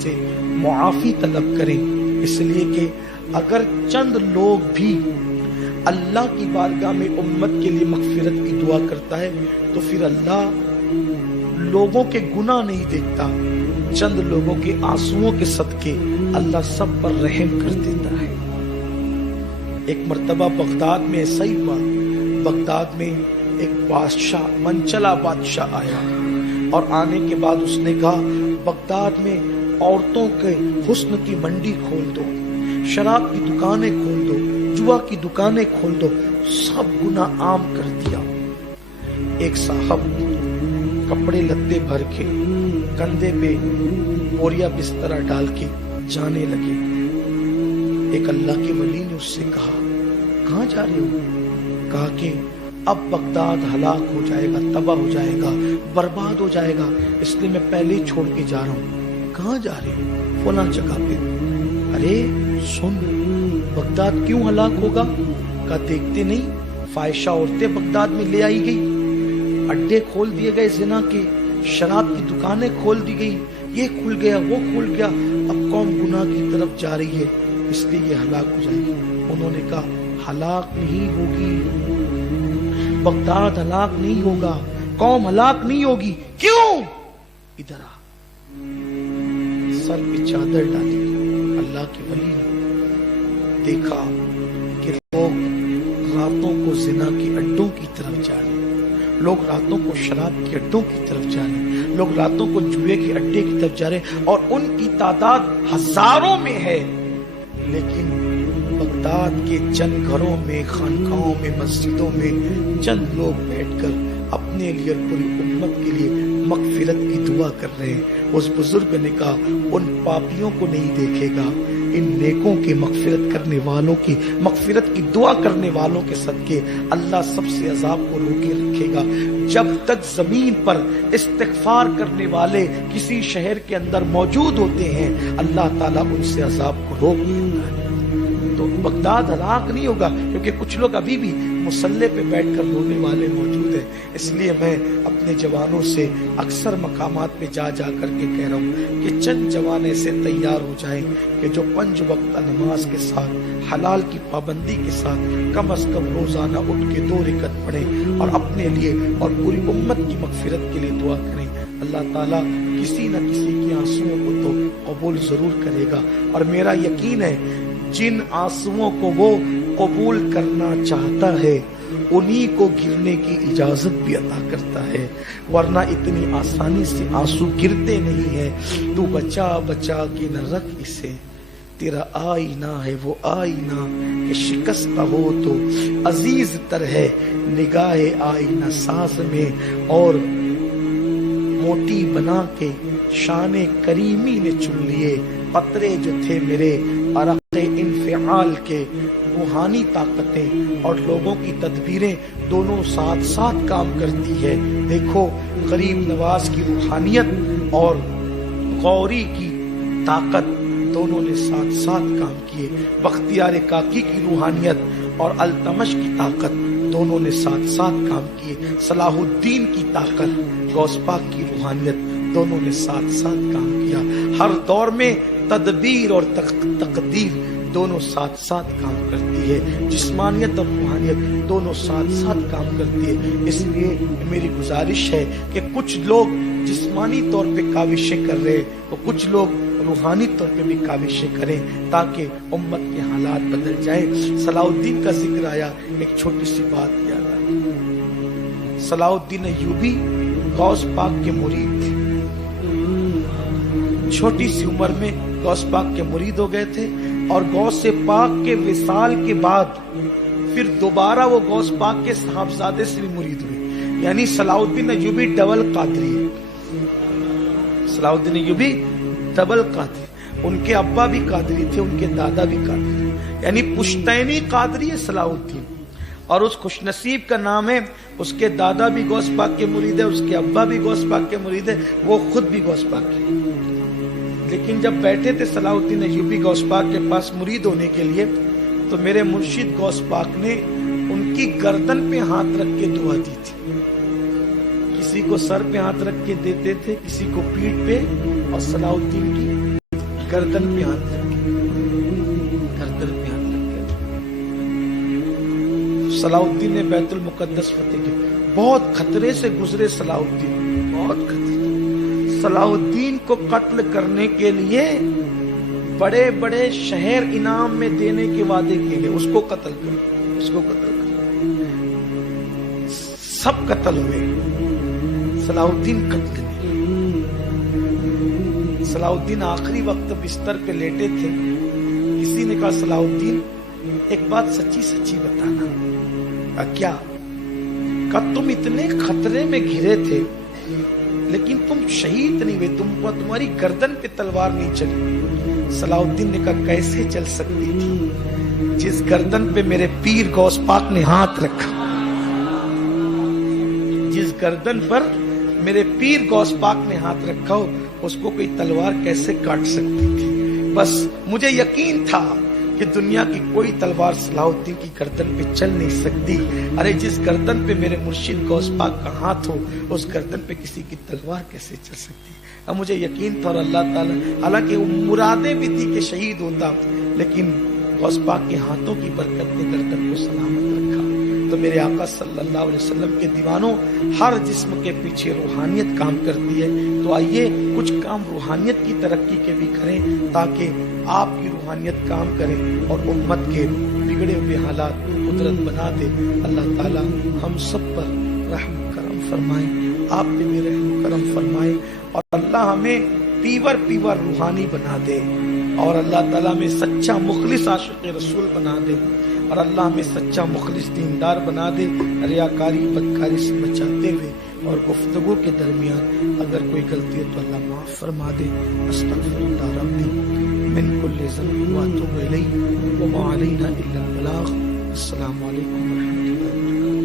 سے معافی طلب کریں، اس لیے کہ اگر چند لوگ بھی اللہ کی بارگاہ میں امت کے لیے مغفرت کی دعا کرتا ہے تو پھر اللہ لوگوں کے گناہ نہیں دیکھتا، چند لوگوں کے آنسوؤں کے صدقے اللہ سب پر رحم کر دیتا ہے۔ ایک مرتبہ بغداد میں ایسا ہی ہوا، بغداد میں ایک بادشاہ، منچلا بادشاہ آیا، اور آنے کے بعد اس نے کہا بغداد میں عورتوں کے حسن کی منڈی کھول دو، شراب کی دکانیں کھول دو، جوا کی دکانیں کھول دو، سب گناہ عام کر دیا۔ ایک صاحب کپڑے لتے بھر کے کندھے پہ بوریا بستر ڈال کے جانے لگے۔ ایک اللہ کے ولی نے اس سے کہا کہاں جا رہے ہو؟ کہا کہ اب بغداد ہلاک ہو جائے گا، تباہ ہو جائے گا، برباد ہو جائے گا، اس لیے میں پہلے ہی چھوڑ کے جا رہا ہوں۔ کہاں جا رہے ہو؟ فلاں جگہ پہ۔ ارے سن، بغداد کیوں ہلاک ہوگا؟ کہا دیکھتے نہیں فاحشہ عورتیں بغداد میں لے آئی گئی، اڈے کھول دیے گئے زنا کے، شراب کی دکانیں کھول دی گئی، یہ کھل گیا وہ کھل گیا، اب قوم گناہ کی طرف جا رہی ہے، اس لیے یہ ہلاک ہو جائے گی۔ انہوں نے کہا ہلاک نہیں ہوگی، بغداد ہلاک نہیں ہوگا، قوم ہلاک نہیں ہوگی۔ کیوں؟ ادھر آ۔ سر پہ چادر ڈالی، اللہ کے ولی نے دیکھا کہ لوگ راتوں کو زنا کے اڈوں کی طرف جا رہے ہیں، لوگ راتوں کو شراب کے اڈوں کی طرف جا رہے ہیں، لوگ راتوں کو جوئے کے اڈے کی طرف جا رہے ہیں، اور ان کی تعداد ہزاروں میں ہے، لیکن بغداد کے چند گھروں میں، خانقاہوں میں، مسجدوں میں چند لوگ بیٹھ کر اپنے لیے اور پوری امت کے لیے مغفرت کی دعا کر رہے ہیں۔ اس بزرگ نے کہا ان پاپیوں کو نہیں دیکھے گا، ان نیکوں کے مغفرت کرنے والوں کی، مغفرت کی دعا کرنے والوں کے صدقے اللہ سب سے عذاب کو روکے رکھے گا۔ جب تک زمین پر استغفار کرنے والے کسی شہر کے اندر موجود ہوتے ہیں، اللہ تعالیٰ ان سے عذاب کو روک دیتا ہے۔ تو بغداد ہلاک نہیں ہوگا، کیونکہ کچھ لوگ ابھی بھی مصلے پہ بیٹھ کر رونے والے موجود ہیں۔ اس لیے میں اپنے جوانوں سے اکثر مقامات پہ جا جا کر کے کہہ رہا ہوں کہ چند جوان ایسے تیار ہو جائیں کہ جو 5 وقت نماز کے ساتھ، حلال کی پابندی کے ساتھ کم از کم روزانہ اٹھ کے 2 رکعت پڑھیں اور اپنے لیے اور پوری امت کی مغفرت کے لیے دعا کریں۔ اللہ تعالیٰ کسی نہ کسی کی آنسوؤں کو تو قبول ضرور کرے گا، اور میرا یقین ہے جن آنسوؤں کو وہ قبول کرنا چاہتا ہے انہی کو گرنے کی اجازت بھی عطا کرتا ہے، ورنہ اتنی آسانی سے آنسو گرتے نہیں ہیں۔ تو بچا بچا کے نہ رکھ اسے، تیرا آئینہ ہے وہ آئینہ کہ شکستہ ہو تو عزیز تر ہے نگاہ آئینہ ساز میں، اور موٹی بنا کے شان کریمی نے چن لیے قطرے جو تھے میرے عرق انفعال کے۔ روحانی طاقتیں اور لوگوں کی تدبیریں دونوں ساتھ ساتھ کام کرتی ہے۔ دیکھو غریب نواز کی روحانیت اور غوری کی طاقت دونوں نے ساتھ ساتھ کام کیے، بختیار کاکی کی روحانیت اور التمش کی طاقت دونوں نے ساتھ ساتھ کام کیے، صلاح الدین کی طاقت، غوث پاک کی روحانیت دونوں نے ساتھ ساتھ کام کیا۔ ہر دور میں تدبیر اور تقدیر دونوں ساتھ ساتھ کام کرتی ہے، جسمانیت اور روحانیت دونوں ساتھ ساتھ کام کرتی ہے۔ اس لیے میری گزارش ہے کہ کچھ لوگ جسمانی طور پہ کاوشیں کر رہے تو کچھ لوگ روحانی طور پہ بھی کاوشیں کریں تاکہ امت کے حالات بدل جائیں۔ صلاح الدین کا ذکر آیا، ایک چھوٹی سی بات یاد آئی۔ صلاح الدین ایوبی غوث پاک کے مرید تھے، چھوٹی سی عمر میں غوث پاک کے مرید ہو گئے تھے، اور غوث پاک کے وصال کے بعد پھر دوبارہ وہ غوث پاک کے صاحبزادے سے بھی مرید ہوئے، یعنی صلاح الدین ایوبی ڈبل قادری ہے۔ صلاح الدین ایوبی ڈبل قادری، ان کے ابا بھی قادری تھے، ان کے دادا بھی قادری، یعنی پشتینی قادری ہے صلاح الدین۔ اور اس خوش نصیب کا نام ہے، اس کے دادا بھی غوث پاک کے مرید ہے، اس کے ابا بھی غوث پاک کے مرید ہے، وہ خود بھی غوث پاک کے۔ لیکن جب بیٹھے تھے صلاح الدین ایوبی غوث پاک کے پاس مرید ہونے کے لیے، تو میرے مرشد غوث پاک نے ان کی گردن پہ ہاتھ رکھ کے دعا دی تھی. کسی کو سر پہ ہاتھ رکھ کے دیتے تھے, کسی کو پیٹھ پہ, اور صلاح الدین کی گردن پہ ہاتھ رکھ کے, گردن پہ ہاتھ رکھ کے صلاح الدین نے بیت المقدس فتح کی. بہت خطرے سے گزرے صلاح الدین, بہت خطرے. صلاح الدین کو قتل کرنے کے لیے بڑے بڑے شہر انعام میں دینے کے وعدے کیے گئے. اس کو قتل کرو, اس کو قتل کرو. سب قتل ہوئے, صلاح الدین قتل ہوئے. صلاح الدین آخری وقت بستر پہ لیٹے تھے. کسی نے کہا صلاح الدین ایک بات سچی سچی بتانا. کیا؟ کہ تم اتنے خطرے میں گھرے تھے لیکن تم شہید نہیں ہوئے, تمہاری گردن پہ تلوار نہیں چلی. صلاح الدین نے کہا کیسے چل سکتی تھی جس گردن پہ میرے پیر غوث پاک نے ہاتھ رکھا, جس گردن پر میرے پیر غوث پاک نے ہاتھ رکھا ہو اس کو کوئی تلوار کیسے کاٹ سکتی تھی. بس مجھے یقین تھا کہ دنیا کی کوئی تلوار صلاح الدین کی گردن پہ چل نہیں سکتی. ارے جس گردن پہ میرے مرشد غوث پاک کا ہاتھ ہو اس گردن پہ کسی کی تلوار کیسے چل سکتی. اب مجھے یقین تھا, اور اللہ تعالیٰ حالانکہ وہ مرادیں بھی تھی کہ شہید ہوتا, لیکن غوث پاک کے ہاتھوں کی برکت نے گردن کو سلامت رکھا. تو میرے آقا صلی اللہ علیہ وسلم کے دیوانوں, ہر جسم کے پیچھے روحانیت کام کرتی ہے. تو آئیے کچھ کام روحانیت کی ترقی کے بھی کریں تاکہ آپ کی روحانیت کام کرے اور امت کے بگڑے ہوئے حالات قدرت بنا دے. اللہ تعالیٰ ہم سب پر رحم کرم فرمائے, آپ پہ بھی رحم کرم فرمائے, اور اللہ ہمیں پیور روحانی بنا دے, اور اللہ تعالیٰ میں سچا مخلص عاشق رسول بنا دے, اور اللہ ہمیں سچا مخلص دیندار بنا دے. ریاکاری بدکاری سے بچاتے ہوئے, اور گفتگو کے درمیان اگر کوئی غلطی ہے تو اللہ معاف فرما دے. استغفر اللہ ربی من کل ذنب واتوب الیہ وما علینا الا البلاغ. السلام علیکم ورحمۃ اللہ وبرکاتہ.